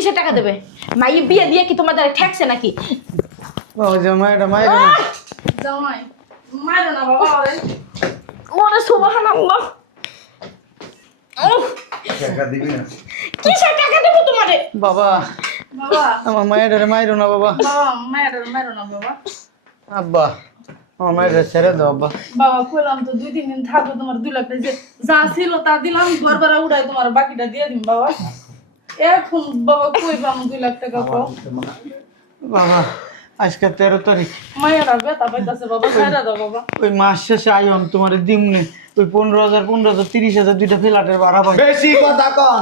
কিসের টাকা দেবে? মাই বিয়ে দিয়ে কি তোমাদের ঠেকছে নাকি? বাবা জামাই জামাই জামাই মারো না বাবা ওরে। ওরে সুবহানাল্লাহ। উফ, টাকা দিবি না? কিসের টাকা দেব তোমারে? বাবা বাবা আমার মায়ের মাইরো না বাবা। বাবা মারো না বাবা। আব্বা আমার মায়ের ছেড়ে দাও আব্বা। বাবা কইলাম তো 2-3 দিন থাকো, তোমার 2 লাখ টাকা যে যা ছিল তা দিলাম, ঘর ভাড়া উড়াই তোমার বাকিটা দিয়ে দিম বাবা। এখন বাবা কই পাবো 2 লাখ টাকা কও? বাবা আজকে 13 তারিখ, মায়েরা বেতা পাইতাছে বাবা, ছাইরা দাও বাবা। ওই মাস শেষে আইন তোমার দিমনে ওই 15,000 15,000 30,000 দুইটা ফ্ল্যাটের ভাড়া পাই। বেশি কথা কন।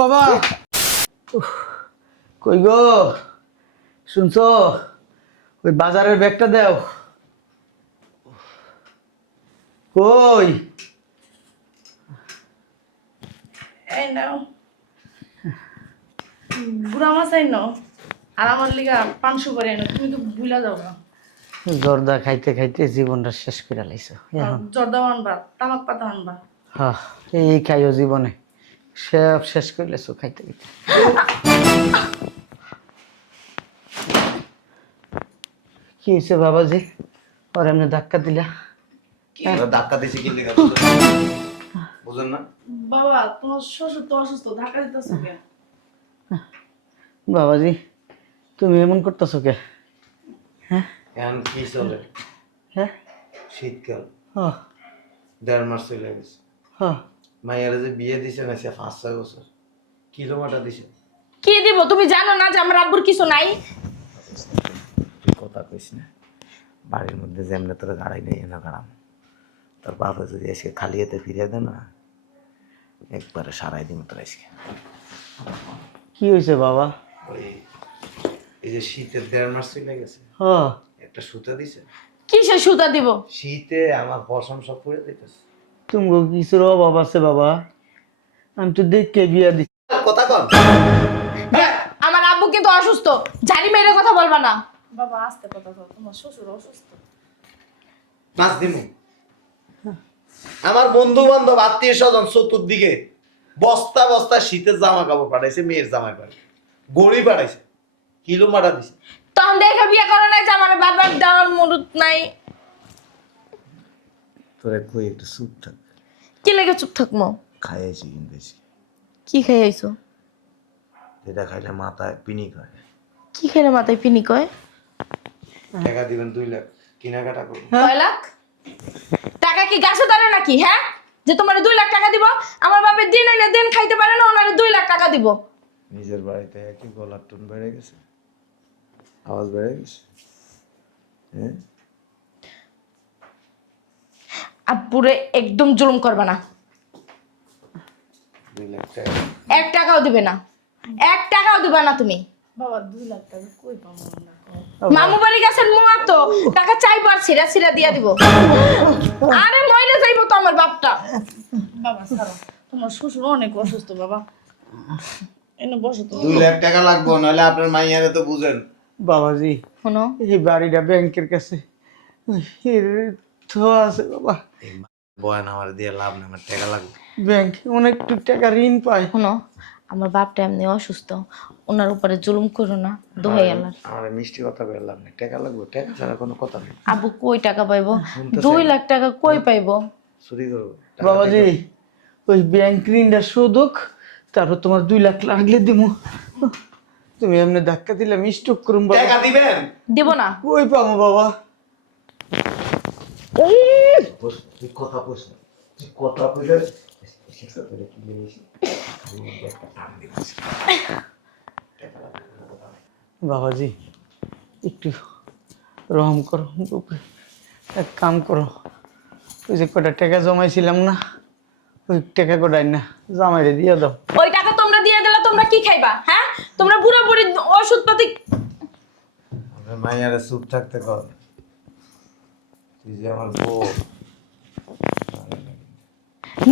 বাবা উফ, কই গো শুনছো? ওই বাজারের ব্যাগটা দাও। কই এই নাও বুড়া মাছ আইনো, আর আমার লিগা 500 করে আইনো। তুমি তো ভুলা যাও না। জর্দা খাইতে খাইতে জীবনটা শেষ করে লাইছো এখন। জর্দাও আনবা, তামাক পাতা আনবা। হ্যাঁ এই খাইও জীবনে সব শেষ করে লাইছো খাইতে খাইতে। কি হয়েছে বাবাজি? আর এমনি ধাক্কা দিলা? ধাক্কা দিছি কি লেখা বুঝেন না? বাবা তোমার শ্বশুর তো অসুস্থ, ঢাকা দিতেছে কেন? বাবাজি তুমি এমন করতেছো কে? হ্যাঁ এখন কি চলে? হ্যাঁ শীতকাল, হ্যাঁ 1.5 মাস চলে গেছে। হ্যাঁ মাইয়ারে যে বিয়ে দিছে না, সে 5-6 বছর কিলোমিটার দিছে। কি দিব? তুমি জানো না যে আমার আব্বুর কিছু নাই? তুই কথা কইস না, বাড়ির মধ্যে যেমনে তোর গাড়াই নেই না গাড়াম, তোর বাপে যদি এসে খালি হাতে ফিরিয়ে দেয় না, একবারে সারাই দিন তোর আজকে। কি হয়েছে বাবা? ওই এই যে শীতের 1.5 মাস চলে গেছে, হ্যাঁ একটা সুতা দিছে। কিসের সুতা দিব? শীতে আমার পশম সব পুড়ে দিতেছে। তুমি কিছুর অভাব আছে বাবা? আমি তো দেখে বিয়া দিচ্ছি। কথা কন। আমার আব্বু কিন্তু অসুস্থ, জানি মেয়ের কথা বলবা না। বাবা আস্তে কথা কও, তোমার শ্বশুর অসুস্থ। নাচ দিমু। আমার বন্ধু বান্ধব আত্মীয় স্বজন চতুর্দিকে বস্তা বস্তা শীতের জামা কাপড় পাঠাইছে, মেয়ের জামা পাঠাইছে, গড়ি পাঠাইছে, কিলোমাটা দিছে। তখন দেখে বিয়ে করো নাই যে আমার বাবার দেওয়ার মুরুত নাই? তোরে কই একটু চুপ থাক। কি লেগে চুপ থাকবো? খাইছি কিন্তু বেশি। কি খাই আইছো? যেটা খাইলে মাথায় পিনি হয়। কি খেলে মাথায় পিনি কয়? টাকা দিবেন 2 লাখ, কেনাকাটা করুন। কয় লাখ? টাকা কি গাছে ধরে নাকি? হ্যাঁ, যে তোমার 2 লাখ টাকা দিব? আমার বাপের দিন এনে দিন খাইতে পারে না, ওনারে 2 লাখ টাকা দিব? নিজের বাড়িতে একই গলার টোন বেড়ে গেছে, আওয়াজ বেড়ে গেছে। হ্যাঁ আব্বুরে একদম জুলুম করবে না। 2 লাখ টাকা 1 টাকাও দিবে না, 1 টাকাও দিবে না তুমি। বাবা 2 লাখ টাকা কই পাবো না কও? মামু বাড়ি গেছেন মুয়া তো টাকা চাইবো আর ছিড়া ছিড়া দিয়া দিব। আরে মইরে যাইবো তো আমার বাপটা। বাবা ছাড়ো, তোমার শ্বশুর অনেক অসুস্থ বাবা। এনে বসো তো। 2 লাখ টাকা লাগবে, নাহলে আপনার মাইয়ারে তো বুঝেন। বাবাজি শোনো, এই বাড়িটা ব্যাংকের কাছে তো আছে বাবা। বয়ান আমার দিয়ে লাভ নেই, আমার টাকা লাগবে। ব্যাংক অনেক টাকা ঋণ পায়। শোনো, আমার বাপটা এমনি অসুস্থ, ওনার উপরে জুলুম করো না, দোহাই আল্লাহর। আমার মিষ্টি কথা বলে লাভ নেই, টাকা লাগবে, টাকা ছাড়া কোনো কথা নেই। আব্বু কই টাকা পাইবো? 2 লাখ টাকা কই পাইবো? চুরি করবো বাবাজি ওই ব্যাংক ঋণটা শোধক, তারপর তোমার 2 লাখ লাগলে দিমু। তুমি এমনি ধাক্কা দিলে আমি স্টক করুম বাবা। টাকা দিবেন। দিব না। কই পাবো বাবা? তুই কথা বস না, তুই কথা বলে কি জিনিস একটা টান দিবি। বাবাজি একটু রহম করো, এক কাম করো, ওই যে কটা টাকা জমাইছিলাম না, ওই টাকা কটাই না জামাইরে দিয়ে দাও। ওই টাকা তোমরা দিয়ে দিলে তোমরা কি খাইবা? হ্যাঁ, তোমরা বুড়া বুড়ি ওষুধ পাতি। আমার মাইয়ারে চুপ থাকতে কর। তুই যে আমার বউ,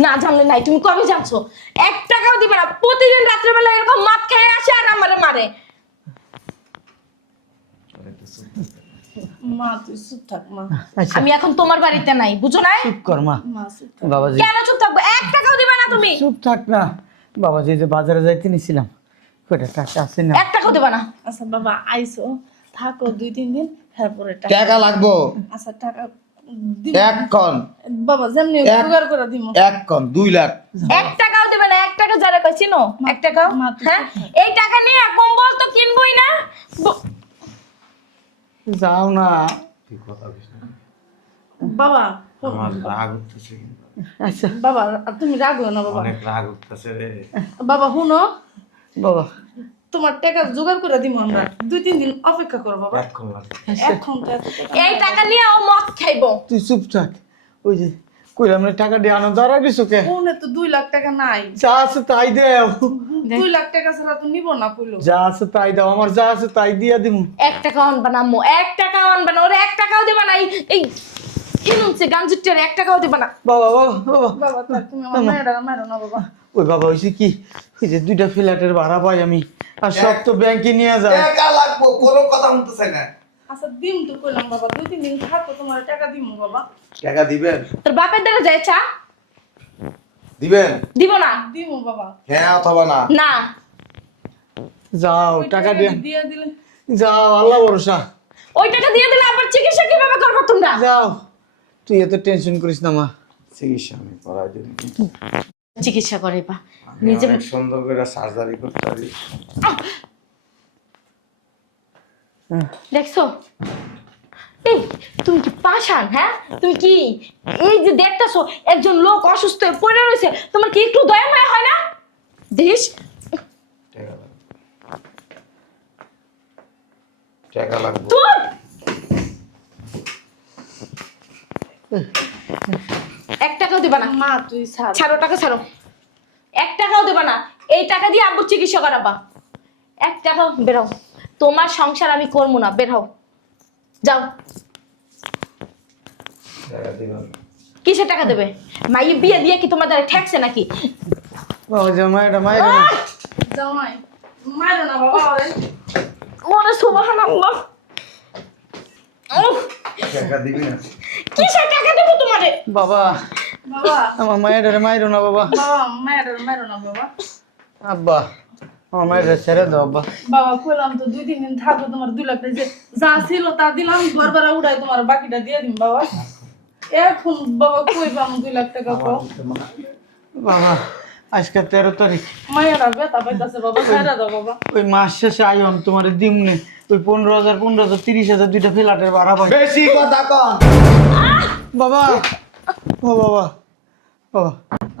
না জানলে নাই, তুমি কবে যাচ্ছ? 1 টাকাও দিবে না, প্রতিদিন রাত্রেবেলা এরকম মাছ খেয়ে আসে আর আমারে মারে। তোর একটু চুপ থাকতে কর। মা তুই চুপ থাক মা। আচ্ছা আমি এখন তোমার বাড়িতে নাই, বুঝো না? চুপ কর মা। মা চুপ থাক। বাবাজি কেন চুপ থাকবো? 1 টাকাও দিবে না তুমি? চুপ থাক না। বাবাজি যে বাজারে যাইতে নিছিলাম, কয়টা টাকা আছে না? 1 টাকাও দেবা না। আচ্ছা বাবা আইসো থাকো 2-3 দিন তারপরে টাকা টাকা লাগবো আচ্ছা টাকা দিব এক্ষণ বাবা যেমনি জোগাড় করে দিমু এক্ষণ 2 লাখ 1 টাকাও দেবে না। 1 টাকা যারা কই চিনো? 1 টাকাও? মা তো হ্যাঁ, এই টাকা নিয়ে কম্বল তো কিনবই না। যাও না। তুই কথা বলিস না। বাবা আমার রাগ উঠতেছে কিন্তু। আচ্ছা বাবা আর তুমি রাগো না বাবা অনেক রাগ উঠতেছে রে। বাবা শুনো বাবা তোমার টাকা জোগাড় করে দিমু আমরা 2-3 দিন অপেক্ষা করো বাবা এক্ষণ লাগবে। এখন তো এত টাকা এই টাকা নিয়ে ও মদ খাইবো। তুই চুপ থাক। ওই যে কইলাম না টাকা দিয়ে আনো, দাঁড়া দিছো কে? ফোনে তো 2 লাখ টাকা নাই যা আছে তাই দেও। 2 লাখ টাকা ছাড়া তো নিব না কইলো যা আছে তাই দাও, আমার যা আছে তাই দিয়া দিমু। 1 টাকা আনবা না আম্মু, 1 টাকাও আনবা না। ওরে 1 টাকাও দেবা না। এই হিনুনছে গাঞ্জুটের 1 টাকাও দেবা না। বাবা বাবা বাবা বাবা তার তুমি আমার মেয়েটা মারো না বাবা ওই বাবা হইছে কি, ওই যে 2টা ফ্ল্যাটের ভাড়া পাই আমি, আর সব তো ব্যাংকে নিয়ে যায়। টাকা লাগবো, কোনো কথা শুনতেছে না। আচ্ছা দিম তো কইলাম বাবা 2-3 দিন থাকো তোমার টাকা দিমু বাবা টাকা দিবেন? তোর বাপের দ্বারা যায় চা দিবেন? দিব না। দিমু বাবা হ্যাঁ অথবা না? না, যাও ওই টাকা দিয়ে দিয়ে দিলে যাও, আল্লাহ ভরসা। ওই টাকা দিয়ে দিলে আবার চিকিৎসা কিভাবে করবে তোমরা? যাও, তুই এত টেনশন করিস না মা। চিকিৎসা আমি করার জন্য চিকিৎসা করে বা আমি নিজে অনেক সুন্দর করে সার্জারি করতে পারি। দেখছো? এই তুমি কি পাষাণ? হ্যাঁ, তুমি কি এই যে দেখতেছো একজন লোক অসুস্থ হয়ে পড়ে রয়েছে, তোমার কি একটু দয়া মায়া হয় না? দেশ টাকা লাগবে, টাকা লাগবে। তোর 1 টাকাও দেবা না। মা তুই ছাড় ছাড়ো, টাকা ছাড়ো। 1 টাকাও দেবা না। এই টাকা দিয়ে আব্বুর চিকিৎসা করাবা। 1 টাকাও বেরাও। তোমার সংসার আমি করবো না, বের হও, যাও। টাকা দিবেন? কিসের টাকা দেবে? মাইয়ে বিয়ে দিয়ে কি তোমাদের ঠেকছে নাকি? বাবা জামা এটা মায়ের জামাই মারো না বাবা ওরে ওরে সুবহানাল্লাহ। উফ, টাকা দিবি না? কিসের টাকা দেবো তোমারে? বাবা, বাবা আমার মায়ের মাইরো না বাবা। বাবা মেয়েটা মারো না বাবা আব্বা, আমার মায়ের ছেড়ে দাও আব্বা। বাবা কইলাম তো 2-3 দিন থাকো তোমার 2 লাখ টাকা যে যা ছিল তা দিলাম ঘর ভাড়া উড়াই তোমার বাকিটা দিয়ে দিম বাবা এখন বাবা কই পাম 2 লাখ টাকা কো বাবা আজকে 13 তারিখ, মায়েরা বেতা পাইতাছে বাবা ছাইরা দাও বাবা ওই মাস শেষে আইম তোমার দিমনে ওই 15,000 15,000 30,000 2টা ফ্ল্যাটের ভাড়া পাই। বেশি কথা কন। বাবা ও বাবা, বাবা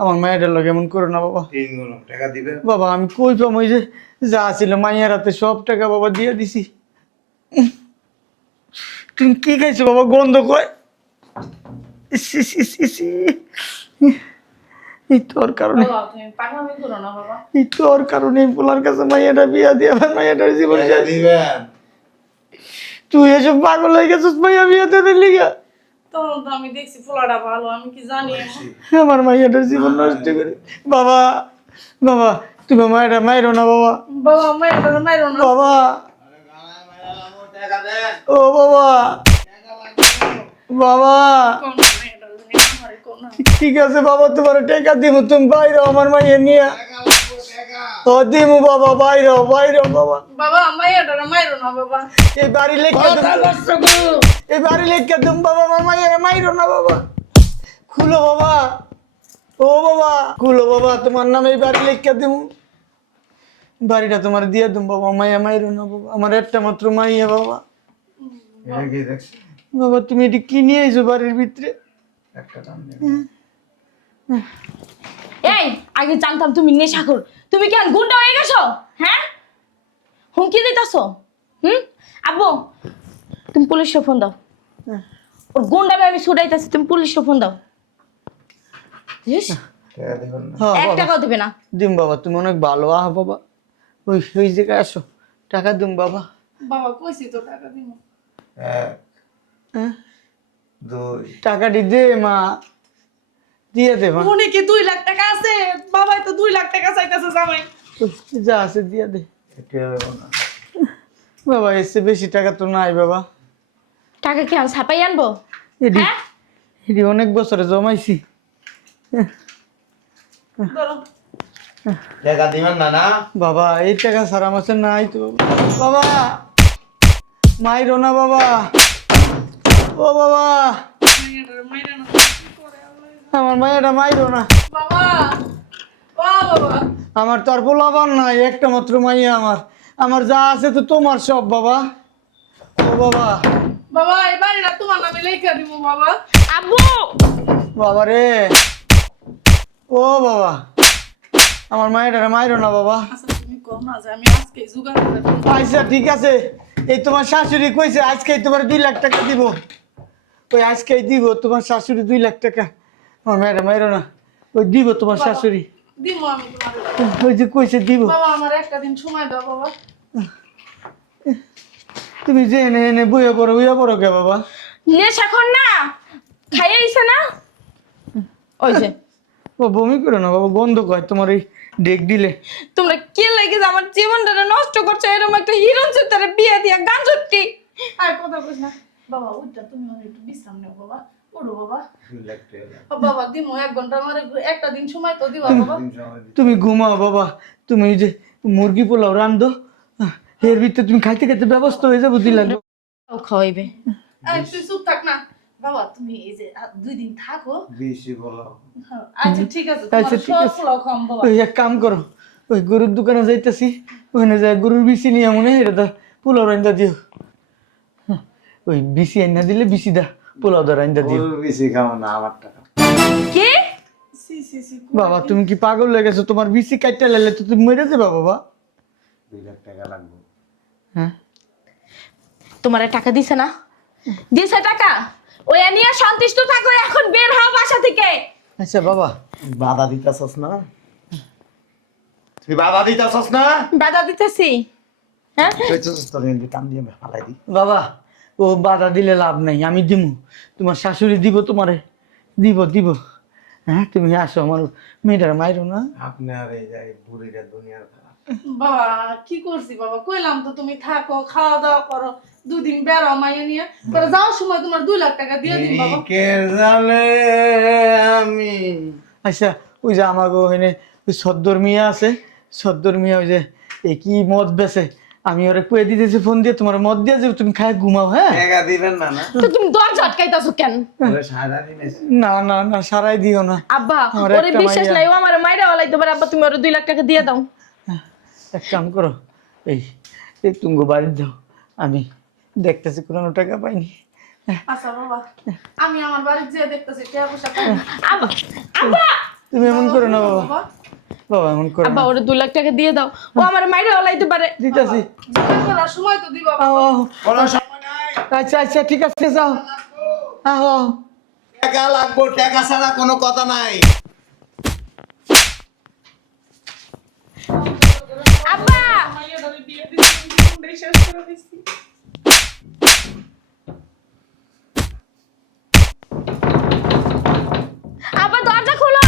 আমার মায়ের লগে এমন করো না বাবা। 3 গুণ টাকা দিবেন? বাবা আমি কই পাম, ওই যে যা ছিল মাইয়ার হাতে সব টাকা বাবা দিয়ে দিছি। তুমি কি খাইছো বাবা, গন্ধ কয়। ইস, ইস, ইস, ইস, ইস। এই তোর কারণে, বাবা তুমি পাগলামি করো না বাবা এই তোর কারণে পোলার কাছে মাইয়াটা বিয়া দিয়ে আমার মাইয়াটার জীবন টাকা শেষ। দিবেন? তুই এসব পাগল হয়ে গেছিস মাইয়া বিয়া দেওয়ার লিগা। তখন তো আমি দেখছি ফুলাটা ভালো আমি কি জানি আমার মাইয়াটার জীবন নষ্ট করে। বাবা, বাবা তুমি মায়েরা মাইরো না বাবা। বাবা মায়েরা মারো না বাবা, টাকা দেন। ও বাবা, বাবা কোন মায়েরা আমারে কোন ঠিক আছে বাবা, তোমার টাকা দিব, তুমি বাইরে আমার মাইয়া নিয়ে। টাকা লাগবে, টাকা। ও দিমু বাবা, বাইরে বাইরে বাবা। বাবা মায়েরা মারো না বাবা এই বাড়ি লেখা এই বাড়ি লেখা তুমি বাবা, আমার মাইয়া মাইরো না বাবা। খুলো বাবা, ও বাবা খুলো বাবা, তোমার নামে এই বাড়ি লেখা দিমু, বাড়িটা তোমার দিয়ে দিম বাবা। মাইয়া মাইরো না বাবা, আমার একটা মাত্র মাইয়া বাবা। এটা কি দেখছি? বাবা তুমি এটি কি নিয়ে আইছো বাড়ির ভিতরে? একটা টান দেন। এই আগে জানতাম তুমি নেশাখোর, তুমি কেন গুন্ডা হয়ে গেছো? হ্যাঁ, হুমকি দিতেছো? আব্বু তুমি পুলিশে ফোন দাও, ওর গুন্ডামে আমি ছুটাইতেছি, তুমি পুলিশে ফোন দাও। বুঝিস? টাকা দিবেন না? হ্যাঁ 1 বাবা, টাকাও দেবে না। দিম বাবা, তুমি অনেক ভালো। আহ বাবা, ওই ওই জায়গায় আসো, টাকা দিম বাবা। বাবা কইছি তো টাকা দিব 1 হ্যাঁ 2 টাকাটি দে মা, দিয়ে দে মা। উনি কি 2 লাখ টাকা আছে বাবাই তো 2 লাখ টাকা চাইতাছে জামাই যা আছে দিয়ে দে এটা হবে না। বাবা, এসে বেশি টাকা তো নাই বাবা। টাকা কি আমি ছাপাই আনবো? এটি হ্যাঁ, এটি অনেক বছরে জমাইছি। ধরো টাকা দিবেন না না? বাবা এই টাকা সারা মাসে নাই তো বাবা, মাইরো না বাবা, ও বাবা, আমার মায়েরা মাইরো না। বাবা ও বাবা আমার তো আর পোলাবার নাই, একটা মাত্র মাইয়া আমার, আমার যা আছে তো তোমার সব বাবা। ও বাবা, বাবা এই বাড়িটা তোমার নামে লেখা দিব বাবা। আব্বু বাবা রে, ও বাবা, আমার মায়েরা মাইরো না বাবা। আচ্ছা তুমি কম না যে আমি আজকে জোগাড় করে দেব। আচ্ছা ঠিক আছে, এই তোমার শাশুড়ি কইছে আজকেই তোমার 2 লাখ টাকা দিব, ওই আজকেই দিব তোমার শাশুড়ি 2 লাখ টাকা। আমার মায়েরা মাইরো না, ওই দিব তোমার শাশুড়ি, দিমু আমি তোমার। ওই যে কইছে দিব। বাবা আমার একটা দিন সময় দাও বাবা। তুমি যে এনে এনে বইয়া পড়ো কে বাবা? নেশাখোর না, খাইয়ে দিছে না ওই যে। ও বমি করো না বাবা, গন্ধ কয় তোমার এই ডেক দিলে। তোমরা কে লেগে যে আমার জীবনটা নষ্ট করছো, এরকম একটা হিরোন চুতারে বিয়ে দিয়া গাঞ্জুটি। আর কথা কইস না বাবা, উঠটা তুমি আমার একটু বিশ্রাম নাও বাবা। ওড়ো বাবা। 2 লাখ টাকা। ও বাবা দিমু 1 ঘন্টা আমার একটা দিন সময় তো দিবা বাবা। তুমি ঘুমাও বাবা, তুমি ওই যে মুরগি পোলাও রান্ধো, এর ভিতরে তুমি খাইতে খাইতে ব্যবস্থা হয়ে যাবো 2 লাখ। খাওয়াইবে। এই তুই চুপ থাক না বাবা, তুমি এই যে 2 দিন থাকো। বেশি বলো। হ্যাঁ, আচ্ছা ঠিক আছে, আচ্ছা, তোমার ঠিক সব আছে। পোলাও খাম বাবা। ওই এক কাম করো, ওই গরুর দোকানে যাইতেছি, ওখানে যায় গরুর বিচি নিয়ে মনে হয় এটা পোলাও রান্দা দিও। ওই বিচি আইনা দিলে বিচি দা পোলাও দা রান্দা দিও। গরুর বেশি খাও না, আমার টাকা। কে? সি সি সি বাবা তুমি কি পাগল হয়ে গেছো? তোমার বিচি কাটতে লাইলে তো তুমি মরে যাবে বাবা। 2 লাখ টাকা লাগবে। হ্যাঁ তোমারে টাকা দিছে না? দিছে টাকা? ওই নিয়ে সন্তুষ্ট থাকো, এখন বের হও বাসা থেকে। আচ্ছা বাবা, বাধা দিতাছস না? তুই বাধা দিতাছস না? বাধা দিতেছি? হ্যাঁ কইছস তোর এনে কাম দিয়ে ফালাই দি। বাবা ও বাধা দিলে লাভ নাই, আমি দিমু, তোমার শাশুড়ি দিব তোমারে, দিব। হ্যাঁ তুমি আসো, আমার মেয়েটার মাইরো না। আপনি আর এই যে বুড়িটা দুনিয়ার খারাপ। বাবা কি করছি বাবা, কইলাম তো তুমি থাকো, খাওয়া দাওয়া করো, 2 দিন বেড়াও মাইয়া নিয়ে, পরে যাওয়ার সময় তোমার 2 লাখ টাকা দিয়ে দিন বাবা। কে জানে আমি। আচ্ছা ওই যে আমার ওখানে ওই সদ্দর মিয়া আছে, সদ্দর মিয়া ওই যে এই কি মদ বেছে, আমি ওরে কয়ে দিতেছি ফোন দিয়ে, তোমার মদ দিয়ে যে তুমি খায় ঘুমাও। হ্যাঁ টাকা দিবেন না না? তো তুমি দরজা আটকাইতাছো কেন? ওরে সারা দিন এসে। না সারাই দিও না। আব্বা আমার ওরে একটা বিশ্বাস মাইয়া। নাই, ও আমার মাইরা ওলাইতে পারে। আব্বা তুমি ওরে 2 লাখ টাকা দিয়ে দাও। এক কাম করো, এই এই তুমি বাড়ির যাও, আমি দেখতেছি কোনো টাকা পাইনি। আচ্ছা বাবা, আমি আমার বাড়ি যেয়ে দেখতেছি টাকা পয়সা পাই। আব্বা আব্বা তুমি এমন করো না বাবা, বাবা এমন করো আব্বা না। ওরে 2 লাখ টাকা দিয়ে দাও, ও আমার মাইরা ওলাইতে পারে। দিতেছি। জোগাড় করার সময় তো দিবা বাবা। কোনো সময় নাই। আচ্ছা ঠিক আছে যাও। আহো টাকা লাগবো, টাকা ছাড়া কোনো কথা নাই। আব্বা মাইয়াটারে বিয়ে দিছি, জীবনটাই শেষ করে দিছি। আব্বা দরজা খোলো।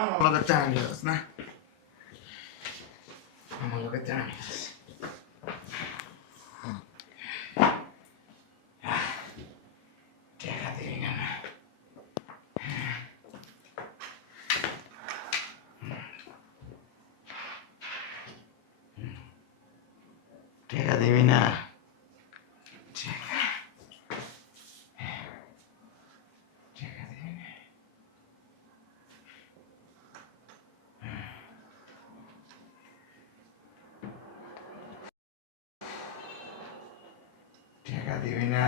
আমার লগে টাকা নিস না, আমার লগে টাকা নিস। টাকা দিবি না না? টাকা দিবি না? টাকা দিবি না?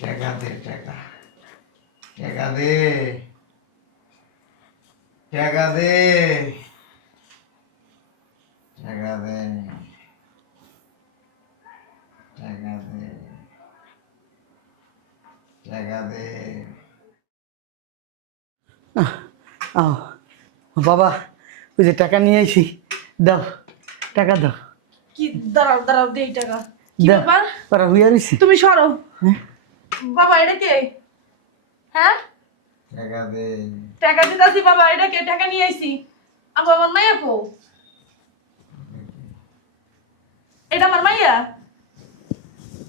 টাকা দে, টাকা টাকা দে, টাকা দে, টাকা দে, টাকা দে, টাকা দে। আহ বাবা ওই যে টাকা নিয়ে আইছি, দাও টাকা দাও। কি দাঁড়াও দেই টাকা। কি দাও। ব্যাপার? ওরা হইয়া রইছে। তুমি সরো। হ্যাঁ? বাবা এটা কে? হ্যাঁ টাকা দে। টাকা দিতাছি বাবা, এটা কে? টাকা নিয়ে আইছি। আবার আমার মাইয়া কো? এটা আমার মাইয়া?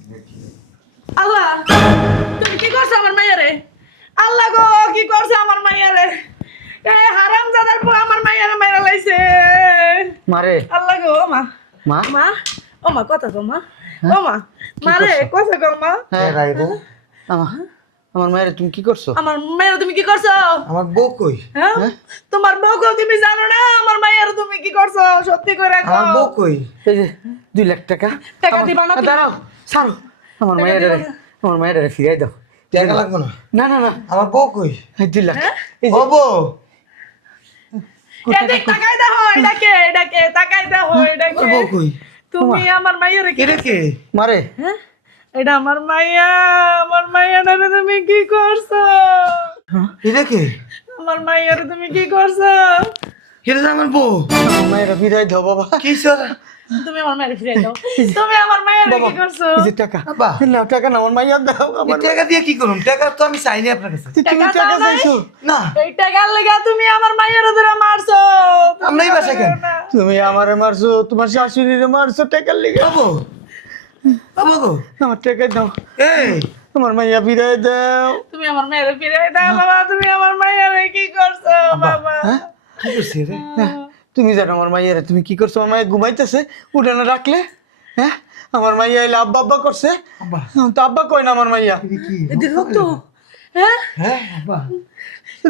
দেখি আল্লাহ তুমি কি করছো আমার মাইয়ারে? আল্লাহ গো কি করছে আমার মাইয়ারে? এ হারাম জাদার পর আমার মাইয়ারে মাইরা লাইছে। মারে আল্লাহ গো মা মা মা ও মা কথা গো মা ও মা মারে কথা গো মা হ্যাঁ আমার আমার মায়ের তুমি কি করছো? আমার মাইয়ারে তুমি কি করছো? আমার বউ কই? হ্যাঁ তোমার বউকে তুমি জানো না আমার মাইয়ারে তুমি কি করছো? সত্যি করে আমার কও। বউ কই? এই যে 2 লাখ টাকা টাকা আমার- দিবা না তুমি? দাঁড়াও ছাড়ো আমার মায়ের দিবা না? আমার মায়ের ফিরাই দাও। টাকা লাগবে না। না না না আমার বউ কই? এই 2 লাখ হ্যাঁ? এই ও যে বউ, এদিক তাকাই দেখো এটাকে তাকাই দেখো আমার এটাকে বউ কই? তুমি আমার মাইয়ারে কি এটা কে? মারে হ্যাঁ এটা আমার মাইয়া না তুমি কি করছো? এটা কে? আমার মাইয়ারে তুমি কি করছো? এটা তো আমার বউ। আমার মায়ের ফিরাই দাও বাবা। কি স্যার? তুমি আমার মাইয়ারে ফিরে দাও। তুমি আমার মাইয়ারে বাবা কি করছো? এই যে টাকা আব্বা। না টাকা না আমার মাইয়া দাও এই আমার টাকা দিয়ে কি করুম? টাকা তো আমি চাইনি আপনার কাছে। তুমি টাকা টাকা দাও নাই? চাইছো না, এই টাকার লেগে তুমি আমার মাইয়ারে ধরে মারছো। তুমি আমরা এই বাসায় কেন? না। তুমি আমারে মারছো তোমার শাশুড়িরে মারছো টাকার লিগে বাবু, বাবু গো, আমার টাকা দাও এই আমার মাইয়া ফিরাই দাও। তুমি আমার মাইয়ারে ফিরে দাও বাবা তুমি আমার মাইয়ারে কি করছো বাবা? হ্যাঁ কি করছিস রে? তুমি জানো আমার মাইয়ারে তুমি কি করছো? আমার মাইয়া ঘুমাইতেছে উঠানে রাখলে হ্যাঁ আমার মাইয়া এলে আব্বা আব্বা করছে আব্বা, তো আব্বা কই না আমার মাইয়া এটা কি? এদিকে রক্ত হ্যাঁ হ্যাঁ, আব্বা।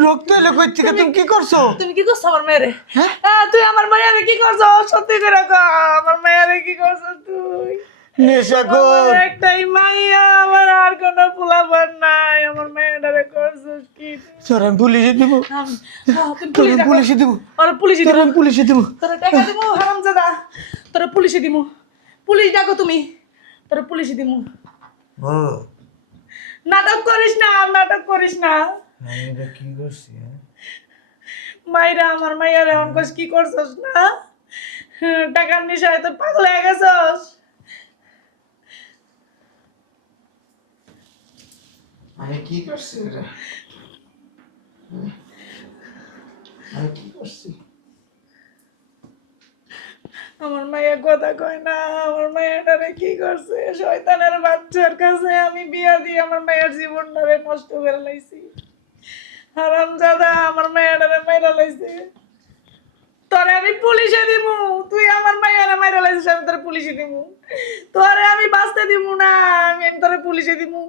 রক্ত এলো কই থেকে তুমি কি করছো? তুমি কি করছো আমার মেয়েরে? হ্যাঁ? তুই আমার মাইয়ারে কি করছো? সত্যি করে কও আমার মাইয়ারে কি করছো তুই? নেশা কর আমার একটাই মাইয়া আমার আর কোনো পোলাপান নাই আমার মাইয়াটারে করছিস কি তুই? স্যার আমি পুলিশে দিব তুমি তোর পুলিশ আমি ডাকো। পুলিশে দিব ওরে পুলিশে তোর দিমু আমি পুলিশে দিব তোরে টাকা দিমু হারামজাদা তোরে পুলিশে দিমু পুলিশ ডাকো তুমি তোরে পুলিশে দিমু ও, নাটক করিস না আমি এটা কি করছি, হ্যাঁ? মাইরা আমার মাইয়ারে এখন কস কি করছস না টাকার নেশায় তো পাগল হয়ে গেছস আমি কি করছি এটা? আমি কি করছি? আমার মাইয়া কথা কয় না আমার মাইয়াটারে কি করছে শয়তানের বাচ্চার কাছে আমি বিয়া দিয়ে আমার মায়ের জীবনটারে নষ্ট করে লাইছি হারামজাদা আমার মাইয়াটারে মাইরা লাইছে তোরে আমি পুলিশে দিমু তুই আমার মাইয়ারে মাইরা লাইছিস আমি তোরে পুলিশে দিমু তোরে আমি বাঁচতে দিমু না আমি তোরে পুলিশে দিমু